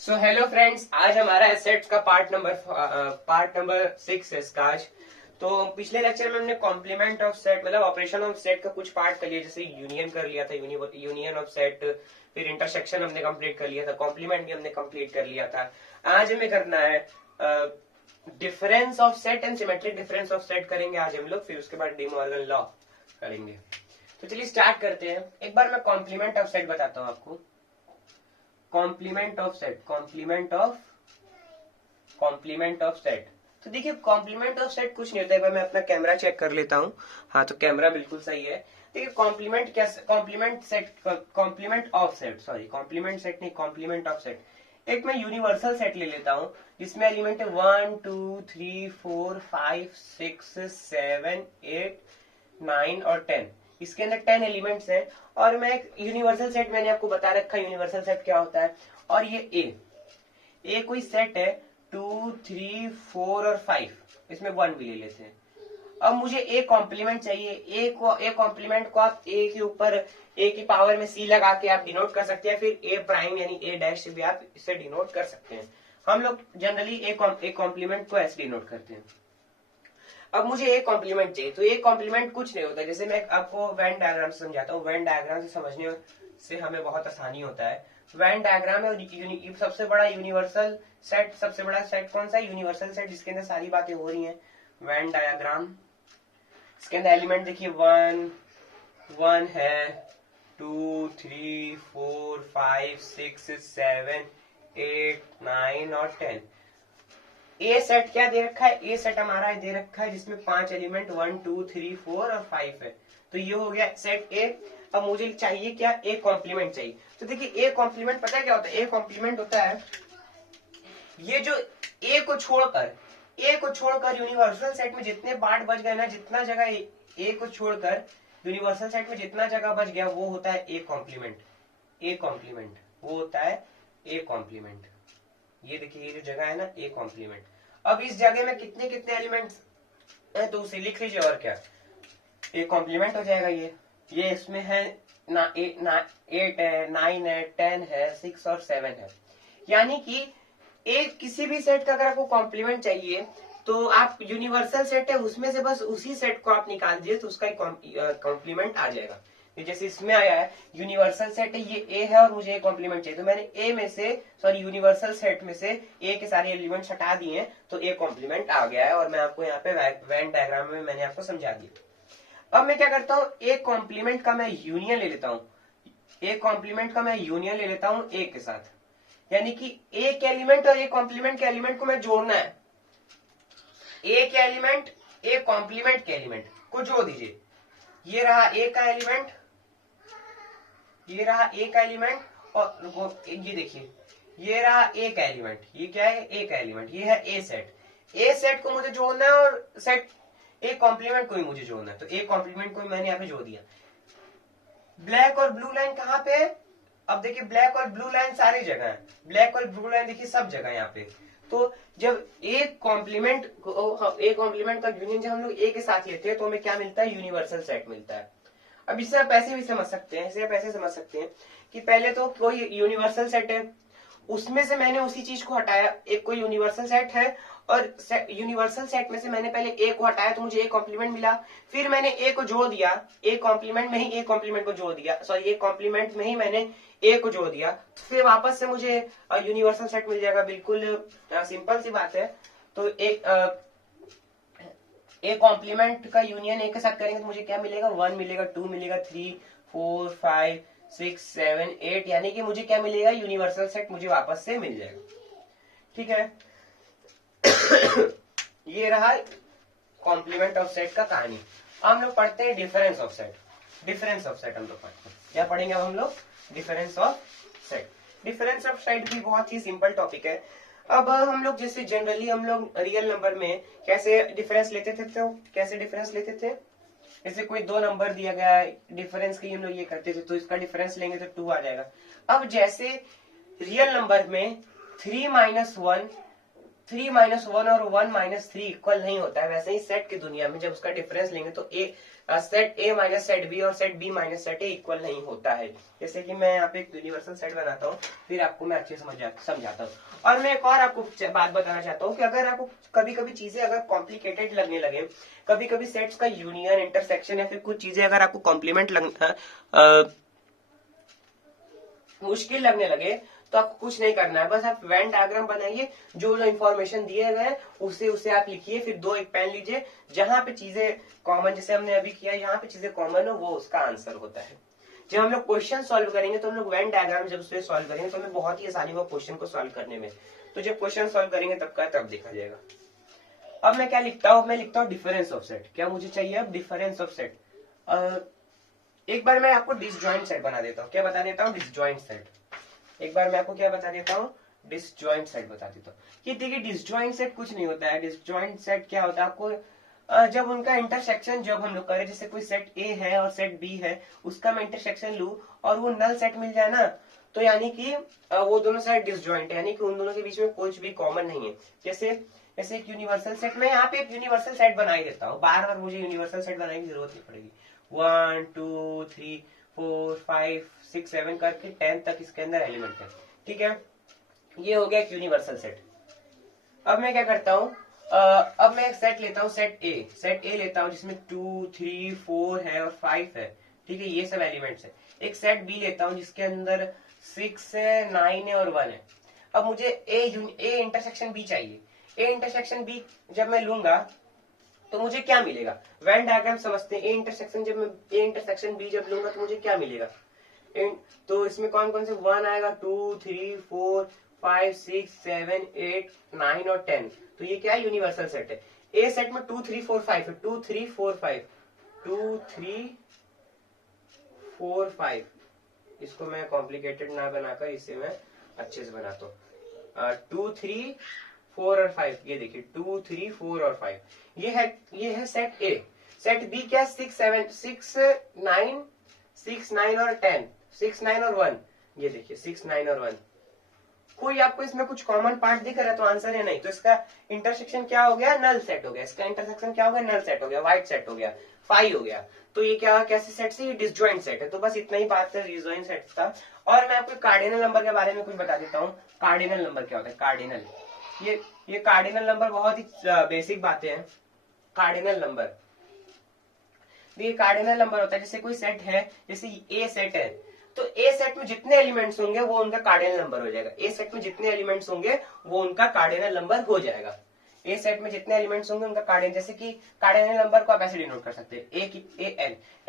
So hello friends, आज हमारा sets का पार्ट नंबर 6 है इसका आज। तो पिछले लेक्चर में हमने कॉम्प्लीमेंट ऑफ सेट मतलब ऑपरेशन ऑफ सेट का कुछ पार्ट कर लिया, जैसे यूनियन कर लिया था, यूनियन ऑफ सेट, फिर इंटरसेक्शन हमने कंप्लीट कर लिया था, कॉम्प्लीमेंट भी हमने कंप्लीट कर लिया था। आज हमें करना है difference of set and symmetric difference of set करेंगे आज हम लोग, फिर उसके बाद डी मॉर्गन लॉ करेंगे। तो चलिए स्टार्ट करते हैं। एक बार मैं कॉम्प्लीमेंट ऑफ सेट बताता हूँ आपको। Complement of set, complement of set. तो देखिए कॉम्प्लीमेंट ऑफ सेट कुछ नहीं होता है। मैं अपना कैमरा चेक कर लेता हूँ। हाँ, तो कैमरा बिल्कुल सही है। देखिए कॉम्प्लीमेंट क्या, complement set, complement of set, sorry complement set नहीं, कॉम्प्लीमेंट ऑफ सेट। एक मैं यूनिवर्सल सेट ले लेता हूँ जिसमें एलिमेंट है 1 2 3 4 5 6 7 8 9 और 10। इसके अंदर 10 एलिमेंट्स हैं और मैं एक यूनिवर्सल सेट, मैंने आपको बता रखा है यूनिवर्सल सेट क्या होता है। और ये ए कोई सेट है 2 3 4 और 5, इसमें 1 भी ले लेते हैं। अब मुझे ए कॉम्प्लीमेंट चाहिए। ए कॉम्प्लीमेंट को आप ए के ऊपर ए की पावर में सी लगा के आप डिनोट कर सकते हैं, फिर ए प्राइम यानी ए डैश से भी आप इसे डिनोट कर सकते हैं। हम लोग जनरली ए कॉम्प्लीमेंट को ऐसे डिनोट करते हैं। अब मुझे ए कॉम्प्लीमेंट चाहिए, तो ए कॉम्प्लीमेंट कुछ नहीं होता। जैसे मैं आपको वेन डायग्राम से समझाता हूँ। वेन डायग्राम से समझने से हमें बहुत आसानी होता है। वेन डायग्राम है सबसे बड़ा यूनिवर्सल सेट। सबसे बड़ा सेट कौन सा है? यूनिवर्सल सेट, जिसके अंदर सारी बातें हो रही हैं। वेन डायग्राम, इसके अंदर एलिमेंट देखिए 1 है, 2 3 4 5 6 7 8 9 और 10। ए सेट क्या दे रखा है? ए सेट हमारा दे रखा है जिसमें 5 एलिमेंट 1 2 3 4 और 5 है। तो ये हो गया सेट ए। अब मुझे चाहिए क्या? ए कॉम्प्लीमेंट चाहिए। तो देखिए ए कॉम्प्लीमेंट पता है क्या होता है? ए कॉम्प्लीमेंट होता है ये जो ए को छोड़कर यूनिवर्सल सेट में जितने पार्ट बच गए ना, जितना जगह ए को छोड़कर यूनिवर्सल सेट में जितना जगह बच गया वो होता है ए कॉम्प्लीमेंट। ए कॉम्प्लीमेंट वो होता है ए कॉम्प्लीमेंट। ये देखिए ये जो जगह है ना, ए कॉम्प्लीमेंट। अब इस जगह में कितने कितने एलिमेंट है तो उसे लिख लीजिए और क्या, ए कॉम्प्लीमेंट हो जाएगा। ये इसमें है ना, 8 है, 9 है, 10 है, 6 और 7 है। यानी कि एक किसी भी सेट का अगर आपको कॉम्प्लीमेंट चाहिए तो आप यूनिवर्सल सेट है उसमें से बस उसी सेट को आप निकाल दीजिए तो उसका कॉम्प्लीमेंट आ जाएगा। जैसे इसमें आया है यूनिवर्सल सेट है, ये ए है और मुझे ए कॉम्प्लीमेंट चाहिए, तो मैंने ए में से सॉरी यूनिवर्सल सेट में से ए के सारे एलिमेंट्स हटा दिए हैं तो ए कॉम्प्लीमेंट आ गया है। और मैं आपको यहाँ पे वेन डायग्राम में मैंने आपको समझा दिया। अब मैं क्या करता हूँ, ए कॉम्प्लीमेंट का मैं यूनियन ले लेता हूँ। ए कॉम्प्लीमेंट का मैं यूनियन ले लेता हूँ ए के साथ, यानी कि ए के एलिमेंट और ए कॉम्प्लीमेंट के एलिमेंट को मैं जोड़ना है। ए के एलिमेंट ए कॉम्प्लीमेंट के एलिमेंट को जोड़ दीजिए। ये रहा ए का एलिमेंट, ये रहा ए का एलिमेंट, और ये देखिए ये रहा ए का एलिमेंट। ये क्या है? ए का एलिमेंट। ये है ए सेट। ए सेट को मुझे जोड़ना है और सेट ए कॉम्प्लीमेंट को भी मुझे जोड़ना है, तो ए कॉम्प्लीमेंट को भी मैंने यहाँ पे जोड़ दिया। ब्लैक और ब्लू लाइन कहाँ पे? अब देखिए ब्लैक और ब्लू लाइन सारी जगह है। ब्लैक और ब्लू लाइन देखिए सब जगह यहाँ पे। तो जब ए कॉम्प्लीमेंट का यूनियन जब हम लोग ए के साथ लेते हैं तो हमें क्या मिलता है? यूनिवर्सल सेट मिलता है। अब इसे आप ऐसे भी समझ सकते हैं, इसे आप ऐसे समझ सकते हैं कि पहले तो कोई यूनिवर्सल सेट है, उसमें से मैंने उसी चीज को हटाया। एक कोई यूनिवर्सल सेट है और यूनिवर्सल सेट में से मैंने पहले ए को हटाया तो मुझे ए कॉम्प्लीमेंट मिला। फिर मैंने ए को जोड़ दिया, ए कॉम्प्लीमेंट में ही ए कॉम्प्लीमेंट को जोड़ दिया, सॉरी ए कॉम्प्लीमेंट में ही मैंने ए को जोड़ दिया, फिर वापस से मुझे यूनिवर्सल सेट मिल जाएगा। बिल्कुल सिंपल सी बात है। तो एक ए कॉम्प्लीमेंट का यूनियन ए के साथ करेंगे तो मुझे क्या मिलेगा? 1 मिलेगा, 2 मिलेगा, 3 4 5 6 7 8, यानी कि मुझे क्या मिलेगा? यूनिवर्सल सेट मुझे वापस से मिल जाएगा। ठीक है। ये रहा कॉम्प्लीमेंट ऑफ सेट का कहानी। हम लोग पढ़ते हैं difference of set. Difference of set हम लोग पढ़ते हैं। क्या पढ़ेंगे अब हम लोग? Difference of set. Difference of set भी बहुत ही सिंपल टॉपिक है। अब हम लोग जैसे जनरली हम लोग रियल नंबर में कैसे डिफरेंस लेते थे, तो कैसे डिफरेंस लेते थे? जैसे कोई दो नंबर दिया गया है, डिफरेंस की हम लोग ये करते थे, तो इसका डिफरेंस लेंगे तो 2 आ जाएगा। अब जैसे रियल नंबर में 3 - 1 3 माइनस 1 और 1 माइनस 3 इक्वल नहीं होता है, वैसे ही सेट की दुनिया में जब उसका डिफरेंस लेंगे तो set A minus set B और set B minus set A equal नहीं होता है। जैसे कि मैं यहाँ पे एक यूनिवर्सल सेट बनाता हूँ, फिर आपको मैं अच्छे समझाता हूँ। और मैं एक और आपको बात बताना चाहता हूँ कि अगर आपको कभी कभी चीजें अगर कॉम्प्लिकेटेड लगने लगे, कभी कभी सेट्स का यूनियन, इंटरसेक्शन या फिर कुछ चीजें अगर आपको कॉम्प्लीमेंट मुश्किल लगने लगे, तो आपको कुछ नहीं करना है, बस आप वेन डायग्राम बनाइए, जो जो इन्फॉर्मेशन दिए गए हैं उसे आप लिखिए, फिर दो एक पेन लीजिए, जहां पे चीजें कॉमन, जैसे हमने अभी किया, यहाँ पे चीजें कॉमन हो वो उसका आंसर होता है। जब हम लोग क्वेश्चन सॉल्व करेंगे तो हम लोग वेन डायग्राम जब उससे सॉल्व करेंगे तो हमें बहुत ही आसानी हो क्वेश्चन को सॉल्व करने में। तो जब क्वेश्चन सॉल्व करेंगे तब देखा जाएगा। अब मैं क्या लिखता हूँ, मैं लिखता हूँ डिफरेंस ऑफ सेट। क्या मुझे चाहिए अब? Difference of set. एक बार मैं आपको डिसजॉइंट सेट बना देता हूँ। क्या बता देता हूँ? Disjoint set. एक बार मैं आपको क्या बता देता हूँ? डिसजॉइंट सेट बता देता हूँ। कि देखिए डिसजॉइंट सेट कुछ नहीं होता है। डिसजॉइंट सेट क्या होता है, आपको जब उनका इंटरसेक्शन जब हम लोग करें, जैसे कोई सेट ए है और सेट बी है, उसका मैं इंटरसेक्शन लू और वो नल सेट मिल जाए ना, तो यानी कि वो दोनों सेट डिसजॉइंट है, यानी कि उन दोनों के बीच में कुछ भी कॉमन नहीं है। जैसे एक यूनिवर्सल सेट, मैं यहाँ पे एक यूनिवर्सल सेट बना ही देता हूँ, बार बार मुझे यूनिवर्सल सेट बनाने की जरूरत नहीं पड़ेगी। 1 2 3 4 5 6 7 करके 10 तक इसके अंदर एलिमेंट है, ठीक है। ये हो गया एक यूनिवर्सल सेट। अब मैं क्या करता हूँ, अब मैं एक सेट लेता हूँ, सेट ए लेता हूँ जिसमें 2 3 4 है और 5 है, ठीक है, ये सब एलिमेंट्स है। एक सेट बी लेता हूँ जिसके अंदर 6 है, 9 है और 1 है। अब मुझे ए इंटरसेक्शन बी चाहिए। ए इंटरसेक्शन बी जब मैं लूंगा तो मुझे क्या मिलेगा? वेन डायग्राम समझते हैं। ए इंटरसेक्शन बी जब लूंगा तो मुझे क्या मिलेगा? तो इसमें कौन कौन से 1 आएगा? 2 3 4 5 6 7 8 9 और 10। तो ये क्या है? यूनिवर्सल सेट है। ए सेट में 2 3 4 5 है, 2 3 4 5 2 3 4 5। इसको मैं कॉम्प्लिकेटेड ना बनाकर इसे मैं अच्छे से बनाता हूँ। 2 3 4 और 5, ये देखिए 2 3 4 और 5, ये है सेट ए। सेट बी क्या? 6 7 6 9 6 9 और 10, 6 9 और 1, ये देखिए 6 9 और 1। कोई आपको इसमें कुछ कॉमन पार्ट दिख रहा है तो आंसर है नहीं, तो इसका इंटरसेक्शन क्या हो गया? नल सेट हो गया। इसका इंटरसेक्शन क्या हो गया? नल सेट हो गया, व्हाइट सेट हो गया, 5 हो गया। तो ये क्या, कैसे सेट से? ये डिसजॉइंट सेट है। तो बस इतना ही बात है डिसजॉइंट सेट का। और मैं आपको कार्डिनल नंबर के बारे में कुछ बता देता हूँ। कार्डिनल नंबर क्या होता है? कार्डिनल, ये कार्डिनल नंबर बहुत ही बेसिक बातें हैं। कार्डिनल नंबर, ये कार्डिनल नंबर होता है, जैसे कोई सेट है, जैसे ए सेट है, तो ए सेट में जितने एलिमेंट्स होंगे वो उनका कार्डिनल नंबर हो जाएगा। ए सेट में जितने एलिमेंट्स होंगे वो उनका कार्डिनल नंबर हो जाएगा। ए सेट में जितने एलिमेंट्स होंगे उनका कार्डिनल, जैसे कि कार्डिनल नंबर को आप ऐसे डिनोट कर सकते हैं,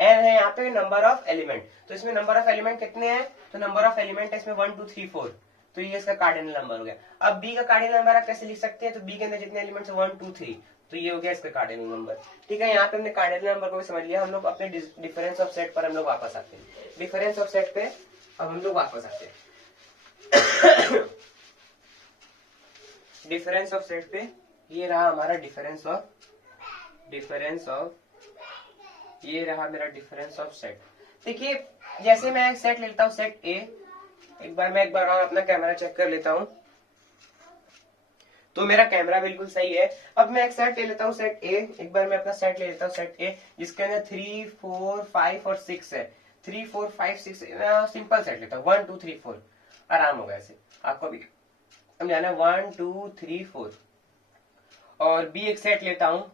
एन है यहाँ पे नंबर ऑफ एलिमेंट। तो इसमें नंबर ऑफ एलिमेंट कितने हैं? तो नंबर ऑफ एलिमेंट है इसमें 1 2 3 4, तो ये इसका कार्डिनल नंबर हो गया। अब बी का कार्डिनल नंबर आप कैसे लिख सकते हैं? तो बी के अंदर जितने एलिमेंट्स 1 2 3, तो ये हो गया इसका कार्डिनल नंबर, ठीक है। यहाँ पे हमने कार्डिनल नंबर को भी समझ लिया। हम लोग अपने डिफरेंस ऑफ सेट पर हम लोग वापस आते हैं। डिफरेंस ऑफ सेट पे अब हम लोग वापस आते हैं। डिफरेंस ऑफ सेट पे ये रहा हमारा डिफरेंस ऑफ ये रहा मेरा डिफरेंस ऑफ सेट। देखिए जैसे मैं एक सेट लेता हूँ, सेट ए, एक बार और अपना कैमरा चेक कर लेता हूँ, तो मेरा कैमरा बिल्कुल सही है। अब मैं एक सेट ले लेता हूँ, सेट ए। एक बार मैं अपना सेट ले लेता हूँ, सेट ए, जिसके अंदर 3 4 5 और 6 है। 3 4 5 6 सिंपल सेट लेता हूँ, 1 2 3 4, आराम होगा ऐसे। आपको भी समझाना 1 2 3 4। और बी एक सेट लेता हूँ,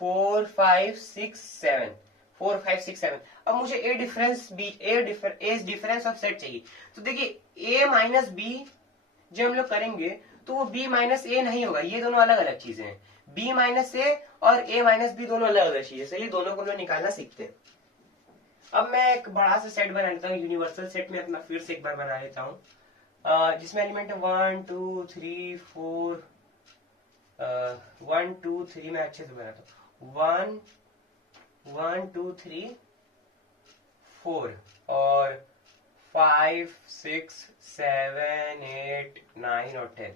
4 5 6 7, 4 5 6 7। अब मुझे ए डिफरेंस ऑफ सेट चाहिए। तो देखिए ए माइनस बी जब हम लोग करेंगे तो वो बी माइनस ए नहीं होगा, ये दोनों अलग अलग चीजें हैं। बी माइनस ए और ए माइनस बी दोनों अलग अलग चीजें, इसलिए दोनों को हम लोग निकालना सीखते हैं। अब मैं एक बड़ा सा सेट बना लेता हूँ, यूनिवर्सल सेट में अपना फिर से एक बार बना लेता हूँ, जिसमें एलिमेंट है 1 2 3 4, 1 2 3 मैं अच्छे से बनाता हूँ, 1 2 3 4 और 5 6 7 8 9 और 10।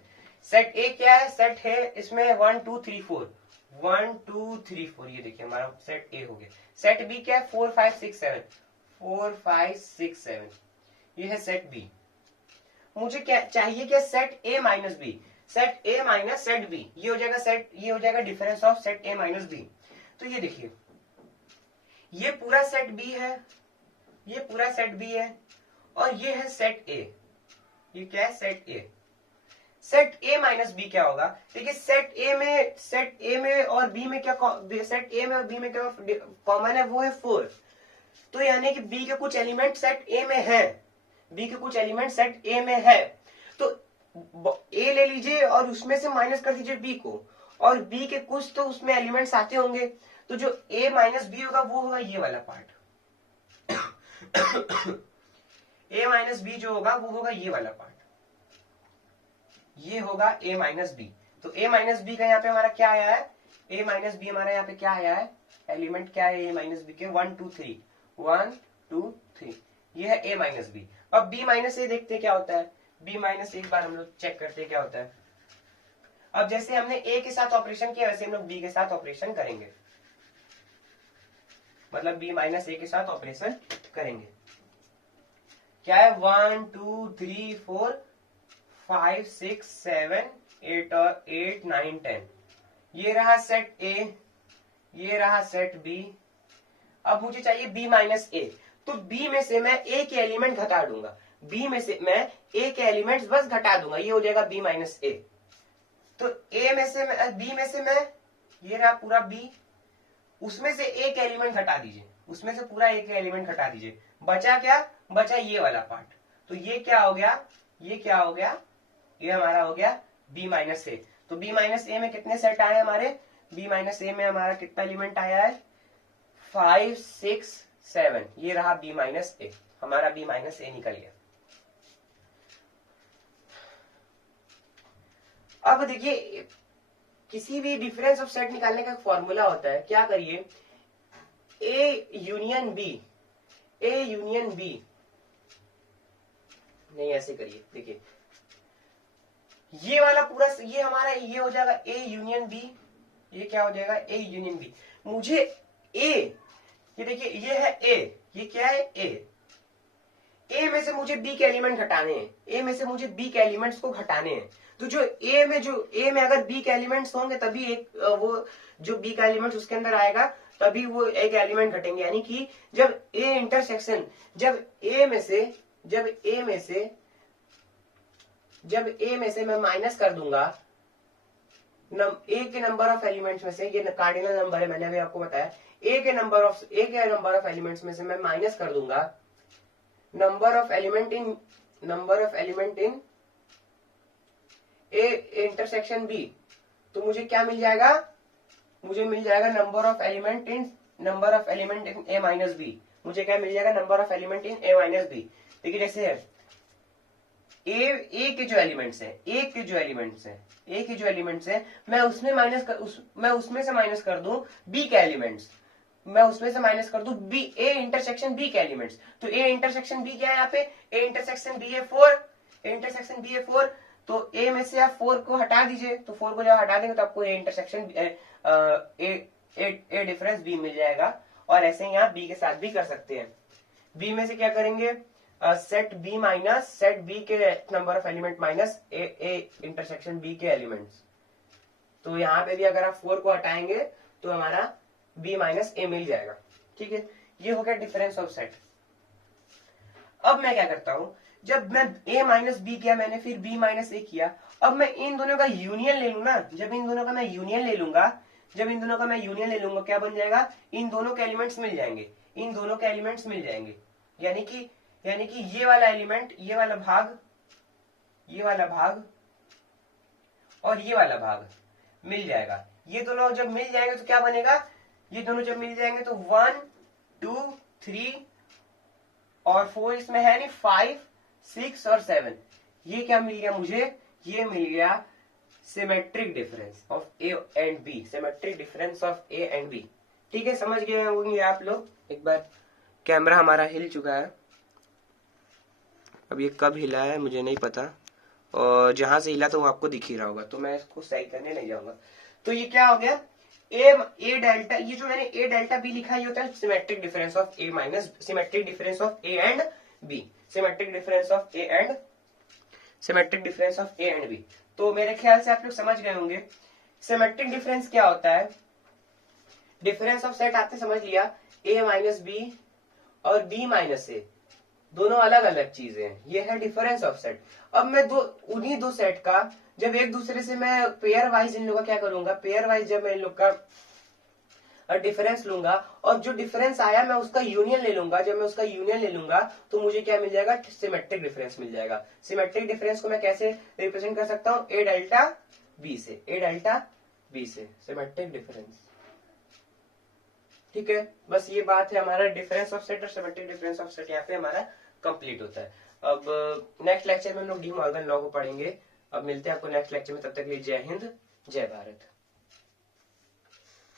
सेट ए क्या है? सेट है इसमें 1 2 3 4, 1 2 3 4, ये देखिए हमारा सेट ए हो गया। सेट बी क्या है? 4 5 6 7, 4 5 6 7, ये है सेट बी। मुझे क्या चाहिए? क्या? Set A minus B. Set A minus set B, ये हो जाएगा difference of set A minus B. तो ये देखिए, ये पूरा सेट बी है, ये पूरा सेट बी है, और ये है सेट ए। ये क्या है? Set A. Set A minus B क्या होगा? देखिए सेट ए में और बी में क्या, सेट ए में और बी में क्या कॉमन है? वो है 4। तो यानी कि बी के कुछ एलिमेंट सेट ए में है, बी के कुछ एलिमेंट सेट ए में है। तो ए ले लीजिए और उसमें से माइनस कर दीजिए बी को, और बी के कुछ तो उसमें एलिमेंट्स आते होंगे, तो जो ए माइनस बी होगा वो होगा ये वाला पार्ट। ए माइनस बी जो होगा वो होगा ये वाला पार्ट, ये होगा ए माइनस बी। तो ए माइनस बी का यहाँ पे हमारा क्या आया है? ए माइनस बी हमारा यहाँ पे क्या आया है? एलिमेंट क्या है ए माइनस बी के? 1 2 3, 1 2 3, ये है ए माइनस बी। अब बी माइनस ए देखते हैं क्या होता है। बी माइनस एक बार हम लोग चेक करते हैं क्या होता है। अब जैसे हमने ए के साथ ऑपरेशन किया वैसे हम लोग बी के साथ ऑपरेशन करेंगे, मतलब बी माइनस ए के साथ ऑपरेशन करेंगे। क्या है? 1 2 3 4 5 6 7 8 और 8 9 10, ये रहा सेट ए, ये रहा सेट बी। अब मुझे चाहिए बी माइनस ए, तो बी में से मैं ए के एलिमेंट घटा दूंगा, बी में से मैं ए के एलिमेंट्स बस घटा दूंगा, ये हो जाएगा बी माइनस ए। तो ए में से बी में से मैं, ये रहा पूरा बी, उसमें से ए के एलिमेंट घटा दीजिए, उसमें से पूरा ए के एलिमेंट घटा दीजिए, बचा क्या? बचा ये वाला पार्ट। तो ये क्या हो गया? ये क्या हो गया? ये हमारा हो गया बी माइनस ए। तो बी माइनस ए में कितने सेट आए हमारे? बी माइनस ए में हमारा कितना एलिमेंट आया है? 5 6 7, ये रहा बी माइनस ए, हमारा बी माइनस ए निकल गया। अब देखिए, किसी भी डिफरेंस ऑफ सेट निकालने का फॉर्मूला होता है, क्या करिए? A union B, A union B, नहीं ऐसे करिए, देखिए ये वाला पूरा, ये हमारा ये हो जाएगा ए यूनियन बी। ये क्या हो जाएगा? A union B. मुझे ए, ये देखिए ये है ए, ये क्या है? ए में से मुझे बी के एलिमेंट घटाने हैं, ए में से मुझे बी के एलिमेंट्स को घटाने हैं। तो जो ए में अगर बी के एलिमेंट्स होंगे तभी एक वो जो बी का एलिमेंट्स उसके अंदर आएगा तभी वो एक एलिमेंट घटेंगे। यानी कि जब ए इंटरसेक्शन, जब ए में से मैं माइनस कर दूंगा ए के नंबर ऑफ एलिमेंट्स में से, ये कार्डिनल नंबर है मैंने अभी आपको बताया, ए के नंबर ऑफ एलिमेंट्स में से मैं माइनस कर दूंगा number of element in A intersection B, तो मुझे क्या मिल जाएगा? मुझे मिल जाएगा number of element in A minus B. मुझे क्या मिल जाएगा? Number of element in A minus B. देखिए जैसे है ए के जो एलिमेंट्स है, मैं उसमें से माइनस कर दूं बी के एलिमेंट्स, मैं उसमें से माइनस कर दूं बी ए इंटरसेक्शन बी के एलिमेंट्स। तो ए इंटरसेक्शन बी क्या है यहाँ पे? ए इंटरसेक्शन बी है 4, तो ए में से आप 4 को हटा दीजिए, तो 4 को जब हटा देंगे तो आपको A intersection A difference B मिल जाएगा। और ऐसे ही आप बी के साथ भी कर सकते हैं। बी में से क्या करेंगे? सेट बी के number of element minus A intersection B के एलिमेंट्स। तो यहाँ पे भी अगर आप 4 को हटाएंगे तो हमारा बी माइनस ए मिल जाएगा। ठीक है, ये हो गया डिफरेंस ऑफ सेट। अब मैं क्या करता हूं, जब मैं ए माइनस बी किया मैंने, फिर बी माइनस ए किया, अब मैं इन दोनों का यूनियन ले लूं ना। जब इन दोनों का मैं यूनियन ले लूंगा क्या बन जाएगा? इन दोनों के एलिमेंट्स मिल जाएंगे, यानी कि ये वाला एलिमेंट, ये वाला भाग और ये वाला भाग मिल जाएगा। ये दोनों जब मिल जाएंगे तो क्या बनेगा? ये दोनों जब मिल जाएंगे तो 1 2 3 और 4 इसमें है नहीं, 5 6 और 7, ये क्या मिल गया मुझे? ये मिल गया symmetric difference of A and B, ठीक है, समझ गए होंगे आप लोग। एक बार कैमरा हमारा हिल चुका है, अब ये कब हिला है मुझे नहीं पता, और जहां से हिला तो वो आपको दिख ही रहा होगा, तो मैं इसको सही करने नहीं जाऊंगा। तो ये क्या हो गया? ए डेल्टा, ये जो मैंने ए डेल्टा बी लिखा है ये होता है symmetric difference of A minus, symmetric difference of A and B. तो मेरे ख्याल से आप लोग समझ गए होंगे सिमेट्रिक डिफरेंस क्या होता है। डिफरेंस ऑफ सेट आपने समझ लिया, ए माइनस बी और बी माइनस ए दोनों अलग अलग चीजें हैं, ये है डिफरेंस ऑफ सेट। अब मैं उन्हीं दो सेट का जब एक दूसरे से मैं पेयर वाइज इन लोग का क्या करूंगा, पेयर वाइज जब मैं इन लोग का डिफरेंस लूंगा और जो डिफरेंस आया मैं उसका यूनियन ले लूंगा, जब मैं उसका यूनियन ले लूंगा तो मुझे क्या मिल जाएगा, सिमेट्रिक डिफरेंस मिल जाएगा। सिमेट्रिक डिफरेंस को मैं कैसे रिप्रेजेंट कर सकता हूं, ए डेल्टा बी से, ए डेल्टा बी से सिमेट्रिक डिफरेंस। ठीक है, बस ये बात है, हमारा डिफरेंस ऑफ सेट और सिमेट्रिक डिफरेंस ऑफ सेट यहाँ पे हमारा कंप्लीट होता है। अब नेक्स्ट लेक्चर में हम लोग डी मॉर्गन लॉ को पढ़ेंगे। अब मिलते हैं आपको नेक्स्ट लेक्चर में, तब तक के लिए जय हिंद जय भारत।